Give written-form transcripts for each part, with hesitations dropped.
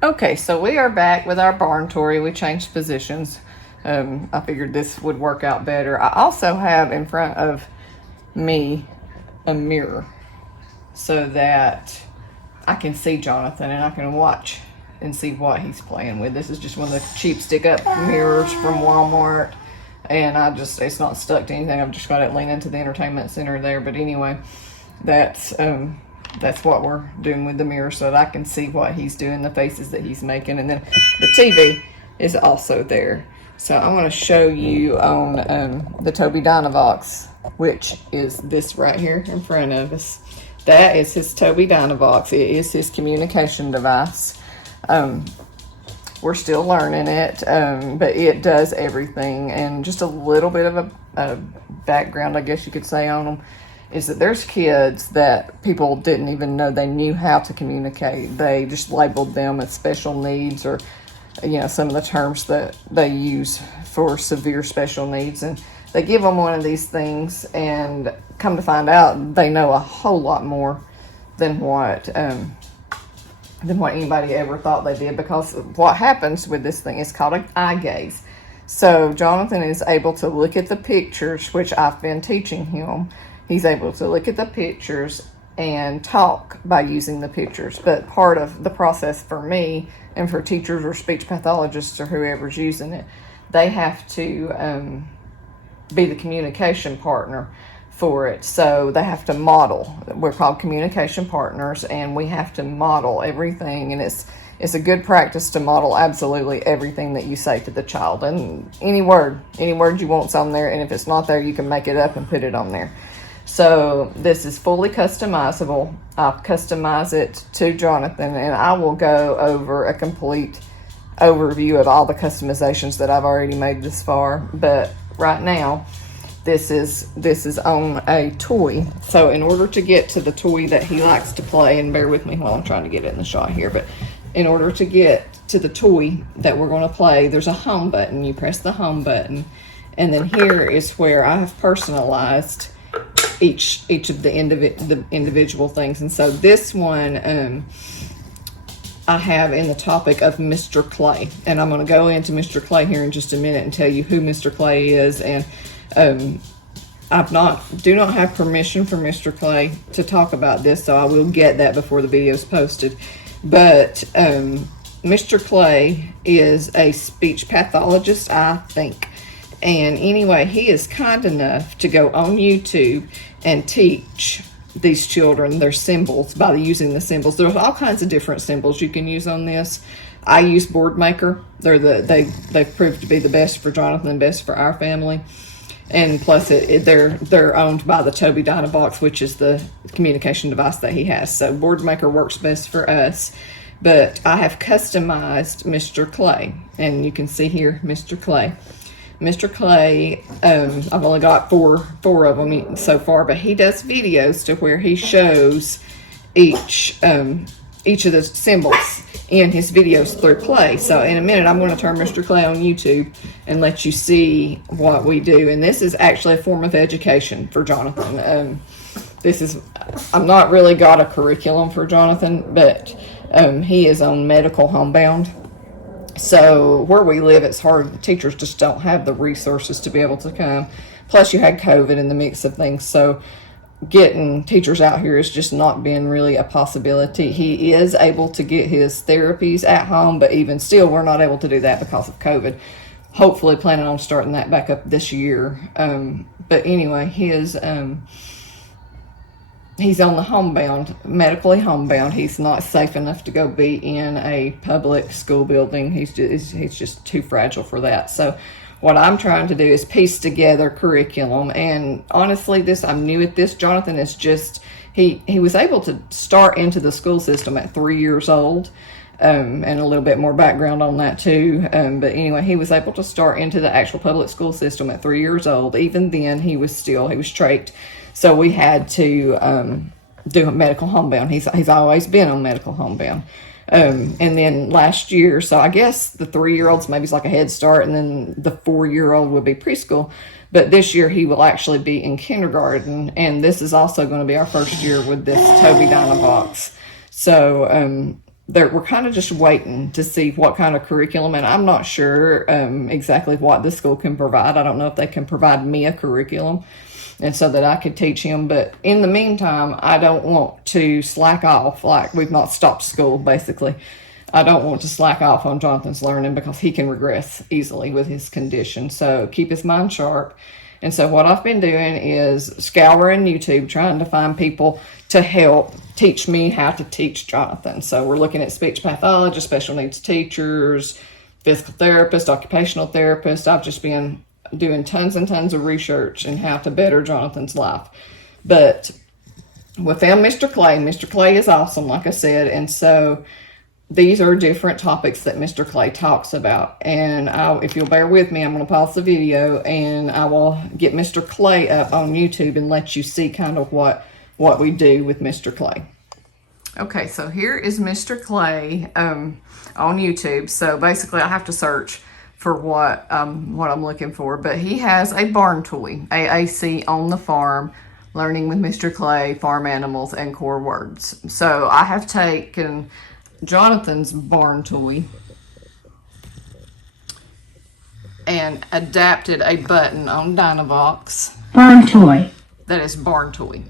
Okay, so we are back with our barn toy. We changed positions. I figured this would work out better. I also have in front of me a mirror so that I can see Jonathan and I can watch and see what he's playing with. This is just one of the cheap stick-up mirrors from Walmart, and it's not stuck to anything. I've just got it leaning into the entertainment center there. But anyway, that's what we're doing with the mirror, so that I can see what he's doing, the faces that he's making. And then the TV is also there. So I want to show you on the Tobii Dynavox, which is this right here in front of us. That is his Tobii Dynavox. It is his communication device. We're still learning it, but it does everything. And just a little bit of a background, I guess you could say, on them is that there's kids that people didn't even know they knew how to communicate. They just labeled them as special needs, or some of the terms that they use for severe special needs, and they give them one of these things and come to find out they know a whole lot more than what anybody ever thought they did, because what happens with this thing is called an eye gaze. So Jonathan is able to look at the pictures, which I've been teaching him. He's able to look at the pictures and talk by using the pictures. But part of the process for me and for teachers or speech pathologists or whoever's using it, they have to be the communication partner for it. So they have to model. We're called communication partners, and we have to model everything. And it's a good practice to model absolutely everything that you say to the child. And any word you want's on there. And if it's not there, you can make it up and put it on there. So this is fully customizable. I'll customize it to Jonathan, and I will go over a complete overview of all the customizations that I've already made this far. But right now, this is on a toy. So in order to get to the toy that he likes to play, and bear with me while I'm trying to get it in the shot here, but in order to get to the toy that we're going to play, there's a home button. You press the home button, and then here is where I have personalized each of the individual things. And so this one I have in the topic of Mr. Clay, and I'm going to go into Mr. Clay here in just a minute and tell you who Mr. Clay is. And do not have permission from Mr. Clay to talk about this, so I will get that before the video is posted. But Mr. Clay is a speech pathologist, I think. And anyway, he is kind enough to go on YouTube and teach these children their symbols by using the symbols. There's all kinds of different symbols you can use on this. I use Board Maker. They've proved to be the best for Jonathan and best for our family. And plus, they're owned by the Tobii Dynavox, which is the communication device that he has. So Board Maker works best for us. But I have customized Mr. Clay, and you can see here Mr. Clay. Mr. Clay, I've only got four of them so far, but he does videos to where he shows each of the symbols in his videos through play. So in a minute, I'm going to turn Mr. Clay on YouTube and let you see what we do. And this is actually a form of education for Jonathan. I'm not really got a curriculum for Jonathan, but he is on medical homebound. So where we live, it's hard. The teachers just don't have the resources to be able to come. Plus, you had COVID in the mix of things. So getting teachers out here has just not been really a possibility. He is able to get his therapies at home, but even still, we're not able to do that because of COVID. Hopefully planning on starting that back up this year. But anyway, he's on the homebound, medically homebound. He's not safe enough to go be in a public school building. He's just too fragile for that. So what I'm trying to do is piece together curriculum. And honestly, I'm new at this. Jonathan is he was able to start into the school system at 3 years old. And a little bit more background on that too. But anyway, he was able to start into the actual public school system at 3 years old. Even then, he was trait. So we had to do a medical homebound. He's always been on medical homebound. And then last year, so I guess the 3-year-olds maybe it's like a head start, and then the 4-year-old will be preschool. But this year he will actually be in kindergarten, and this is also going to be our first year with this Tobii Dynavox. So we're kind of just waiting to see what kind of curriculum, and I'm not sure exactly what the school can provide. I don't know if they can provide me a curriculum, and so that I could teach him. But in the meantime, I don't want to slack off. Like, we've not stopped school, basically. I don't want to slack off on Jonathan's learning because he can regress easily with his condition. So keep his mind sharp. And so what I've been doing is scouring YouTube, trying to find people to help teach me how to teach Jonathan. So we're looking at speech pathologists, special needs teachers, physical therapists, occupational therapists. I've just been doing tons and tons of research in how to better Jonathan's life. But we found Mr. Clay. Mr. Clay is awesome, like I said. And so these are different topics that Mr. Clay talks about. And if you'll bear with me, I'm going to pause the video and I will get Mr. Clay up on YouTube and let you see kind of what we do with Mr. Clay. Okay, so here is Mr. Clay on YouTube. So basically I have to search for what I'm looking for. But he has a barn toy, AAC on the farm, learning with Mr. Clay, farm animals, and core words. So I have taken Jonathan's barn toy and adapted a button on Dynavox. Barn toy. That is barn toy.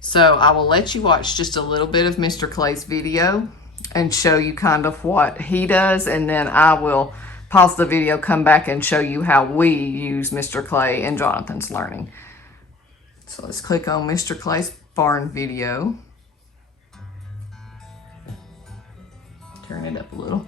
So I will let you watch just a little bit of Mr. Clay's video and show you kind of what he does, and then I will pause the video, come back and show you how we use Mr. Clay in Jonathan's learning. So let's click on Mr. Clay's barn video. Turn it up a little.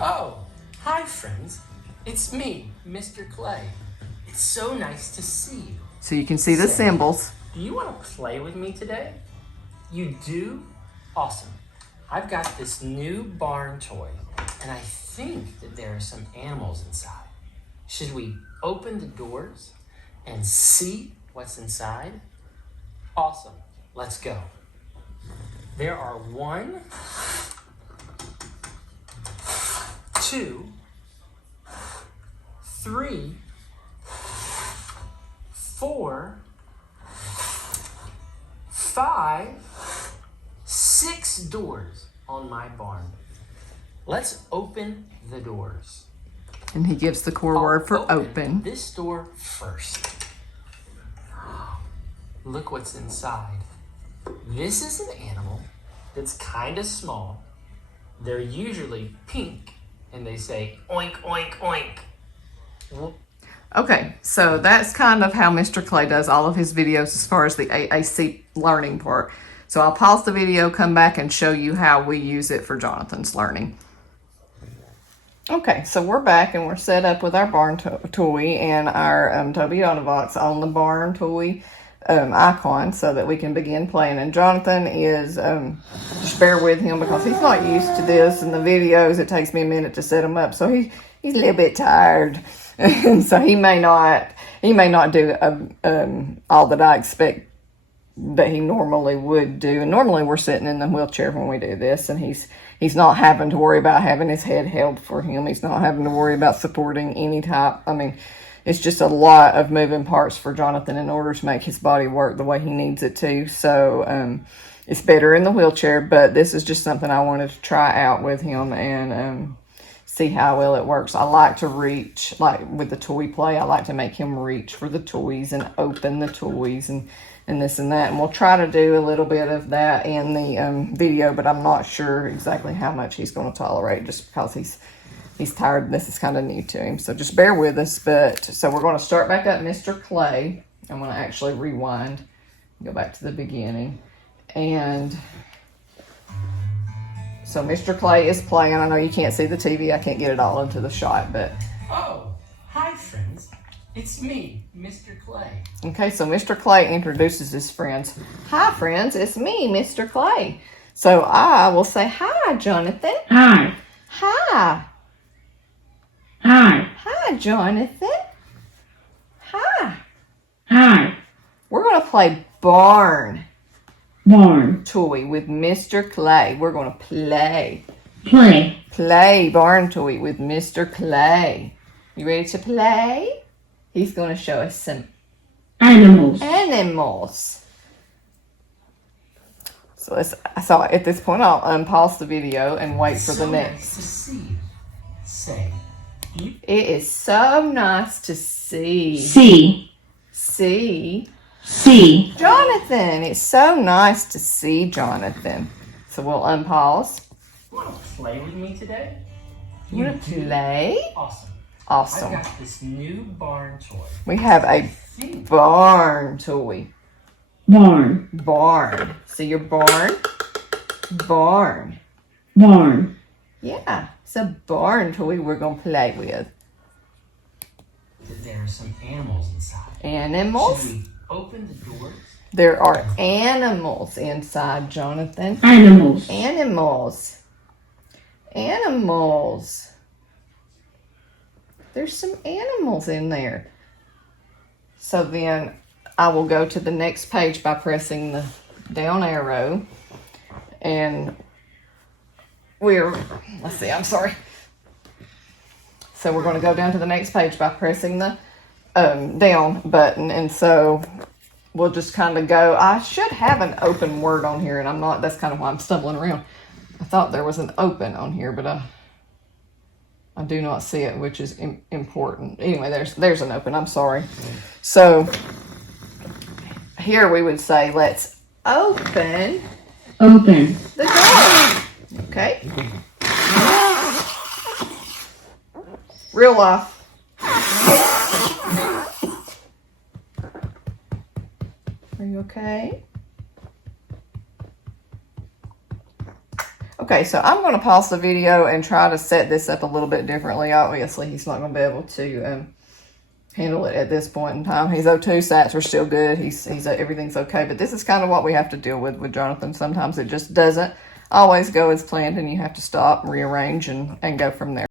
Oh, hi friends. It's me, Mr. Clay. It's so nice to see you. So you can see the symbols. Do you want to play with me today? You do? Awesome. I've got this new barn toy, and I think that there are some animals inside. Should we open the doors and see what's inside? Awesome. Let's go. There are 1, 2, 3, 4, 5, 6 doors on my barn. Let's open the doors. And he gives the core word for open. This door first. Look what's inside. This is an animal that's kind of small. They're usually pink, and they say oink, oink, oink. Okay, so that's kind of how Mr. Clay does all of his videos as far as the AAC learning part. So I'll pause the video, come back and show you how we use it for Jonathan's learning. Okay, so we're back and we're set up with our barn toy and our Tobii Dynavox on the barn toy icon so that we can begin playing. And Jonathan is, just bear with him because he's not used to this. In the videos, it takes me a minute to set him up, so he's a little bit tired. And so he may not do all that I expect that he normally would do. And normally we're sitting in the wheelchair when we do this, and he's not having to worry about having his head held for him. He's not having to worry about supporting any type. I mean, it's just a lot of moving parts for Jonathan in order to make his body work the way he needs it to. So it's better in the wheelchair, but this is just something I wanted to try out with him and see how well it works. I like to reach, like with the toy play, I like to make him reach for the toys and open the toys and this and that. And we'll try to do a little bit of that in the video, but I'm not sure exactly how much he's going to tolerate just because he's tired. This is kind of new to him, so just bear with us. But so we're going to start back up Mr. Clay. I'm going to actually rewind, go back to the beginning. And so Mr. Clay is playing. I know you can't see the TV. I can't get it all into the shot, but... Oh, hi friends. It's me, Mr. Clay. Okay, so Mr. Clay introduces his friends. Hi friends, it's me, Mr. Clay. So I will say, hi, Jonathan. Hi. Hi. Hi. Hi, Jonathan. Hi. Hi. We're going to play barn. barn, toy with Mr. Clay. We're going to play. play, Play barn toy with Mr. Clay. You ready to play? He's going to show us some animals, animals. So at this point, I'll unpause the video and wait for the next. Nice to see you. Say, It is so nice to see. see, Jonathan, it's so nice to see Jonathan. So we'll unpause. you want to play with me today? You want to play? Awesome. Awesome. I've got this new barn toy. We have a Think barn toy. barn, Barn. See your barn? Barn. barn, Yeah, it's a barn toy we're going to play with. that there are some animals inside. Animals? Should we open the doors? There are animals inside, Jonathan. animals, Animals. Animals. There's some animals in there. So then I will go to the next page by pressing the down arrow. And let's see, I'm sorry. So we're going to go down to the next page by pressing the down button. And so we'll just kind of go. I should have an open word on here, and I'm not. That's kind of why I'm stumbling around. I thought there was an open on here, but I do not see it, which is important. Anyway, there's an open. I'm sorry. So here we would say, let's open open, the door. Okay. Real life. Are you okay? Okay, so I'm going to pause the video and try to set this up a little bit differently. Obviously, he's not going to be able to handle it at this point in time. He's O2, sats are still good. He's everything's okay. But this is kind of what we have to deal with Jonathan. Sometimes it just doesn't always go as planned, and you have to stop, rearrange, and go from there.